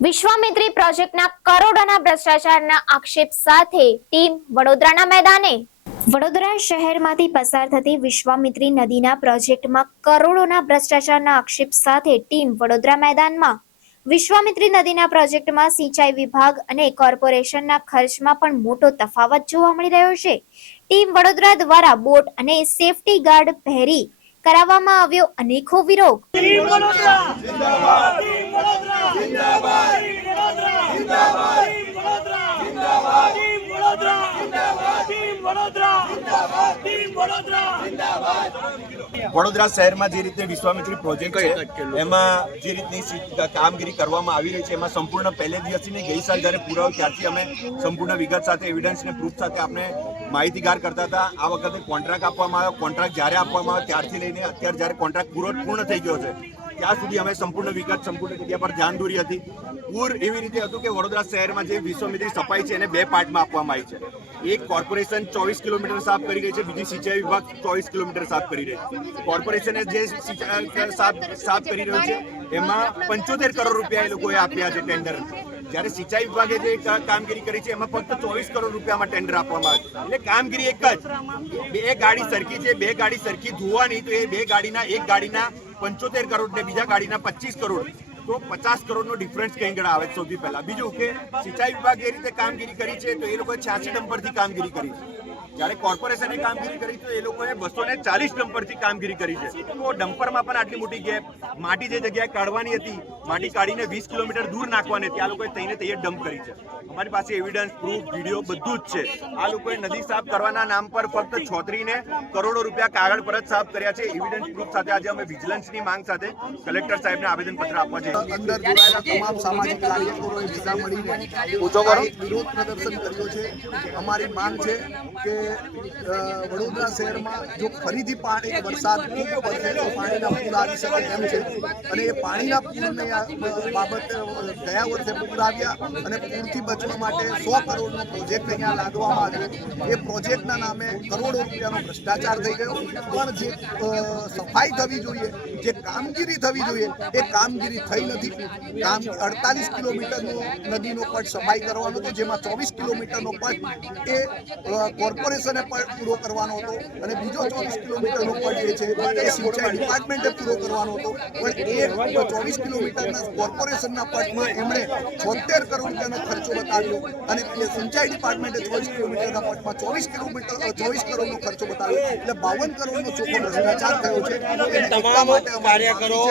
વિશ્વામિત્રી પ્રોજેક્ટના કરોડોના ભ્રષ્ટાચારના આક્ષેપ સાથે ટીમ વડોદરાના મેદાને વડોદરા શહેરમાંથી પસાર થતી વિશ્વામિત્રી નદીના પ્રોજેક્ટમાં કરોડોના ભ્રષ્ટાચારના આક્ષેપ સાથે ટીમ વડોદરા મેદાનમાં વિશ્વામિત્રી નદીના પ્રોજેક્ટમાં સિંચાઈ વિભાગ અને કોર્પોરેશનના ખર્ચમાં પણ મોટો તફાવત જોવા મળી રહ્યો છે। ટીમ વડોદરા દ્વારા બોટ અને સેફટી ગાર્ડ પહેરી કરાવવામાં આવ્યો અનેકો વિરોધ। વડોદરા શહેરમાં જે રીતે વિશ્વામિત્રી પ્રોજેક્ટ છે એમાં જે રીતની કામગીરી કરવામાં આવી રહી છે એમાં સંપૂર્ણ પહેલે દિવસની ગઈ સાલ જ્યારે પૂરા ત્યારથી અમે સંપૂર્ણ વિગત સાથે એવિડન્સ અને પ્રૂફ સાથે આપણે માહિતીગાર કરતા હતા। આ વખતે કોન્ટ્રાક્ટ આપવામાં આવ્યો, કોન્ટ્રાક્ટ જ્યારે આપવામાં આવ્યો ત્યારથી લઈને અત્યારે જ્યારે કોન્ટ્રાક્ટ પૂર્ણ થઈ ગયો છે ત્યાં સુધી અમે સંપૂર્ણ વિગત સંપૂર્ણ જગ્યા પર ધ્યાન દોરી હતી। પૂર એવી રીતે હતું કે વડોદરા શહેરમાં જે વિશ્વામિત્રી સફાઈ છે એને બે પાર્ટમાં આપવામાં આવી છે। એક કોર્પોરેશન 24 કિલોમીટર સાફ કરી રહી છે, બીજી સિંચાઈ વિભાગ 24 કિલોમીટર સાફ કરી રહી છે। કોર્પોરેશને જે સાફ કરી રહ્યું છે એમાં 75 કરોડ રૂપિયા એ લોકોએ આપ્યા છે ટેન્ડર, જ્યારે સિંચાઈ વિભાગે જે કામગીરી કરી છે એમાં ફક્ત 24 કરોડ રૂપિયામાં ટેન્ડર આપવામાં આવે। એટલે કામગીરી એક જ, બે ગાડી સરખી છે, બે ગાડી સરખી ધોવાની તો એ બે ગાડીના એક ગાડીના 75 કરોડ ને બીજા ગાડીના 25 કરોડ, તો 50 કરોડનો ડિફરન્સ કઈ ગણા આવે। સૌથી પહેલા બીજું કે સિંચાઈ વિભાગ એ રીતે કામગીરી કરી છે તો એ લોકોએ 86 નંબરથી કામગીરી કરી છે, જ્યારે કોર્પોરેશને કામગીરી કરી તો એ લોકોએ 240 નંબરથી કામગીરી કરી છે। તો ડમ્પરમાં પણ આટલી મોટી ગેપ, માટી જે જગ્યાએ કાઢવાની હતી માટી કાઢીને 20 કિલોમીટર દૂર નાખવાની હતી, આ લોકોએ તઈને તૈયે ડમ્પ કરી છે। અમારી પાસે એવિડન્સ, પ્રૂફ, વિડીયો બધું જ છે। આ લોકોએ નદી સાફ કરવાના નામ પર ફક્ત છોતરીને કરોડો રૂપિયા કાગળ પર જ સાફ કર્યા છે। એવિડન્સ પ્રૂફ સાથે આજે અમે વિજિલન્સની માંગ સાથે કલેક્ટર સાહેબને આવેદનપત્ર આપવા જઈએ છીએ। અંદર જોડાયેલા તમામ સામાજિક કાર્યકરોએ ભેગા મળીને વિરોધ પ્રદર્શન કર્યો છે। અમારી માંગ છે કે વડોદરા શહેરમાં જો ફરીથી પાણી વરસાદ ખૂબ પડશે તો પાણીના પૂર આવી શકે એમ છે, અને એ પાણીના પૂરની બાબત ગયા વર્ષે પૂર આવ્યા અને પૂરથી બચવા માટે 100 કરોડનો પ્રોજેક્ટ અહીંયા લાદવામાં આવ્યો। એ પ્રોજેક્ટના નામે કરોડો રૂપિયાનો ભ્રષ્ટાચાર થઈ ગયો, પણ જે સફાઈ થવી જોઈએ, જે કામગીરી થવી જોઈએ એ કામગીરી થઈ નથી। 48 કિલોમીટરનો નદીનો પટ સફાઈ કરવાનો હતો, જેમાં 24 કિલોમીટરનો પટ એ કોર્પોરેશને પણ પૂરો કરવાનો હતો અને બીજો 24 કિલોમીટરનો પટ જે છે એ સિંચાઈ ડિપાર્ટમેન્ટે પૂરો કરવાનો હતો, પણ એ 24 કિલોમીટરના કોર્પોરેશનના પટમાં એમણે 76 કરોડ રૂપિયાનો ખર્ચો બતાવ્યો અને સિંચાઈ ડિપાર્ટમેન્ટે 24 કિલોમીટરના પટમાં 24 કરોડનો ખર્ચો બતાવ્યો, એટલે 52 કરોડનો ચોખ્ખો ભ્રષ્ટાચાર થયો છે। તમામ કાર્યકરો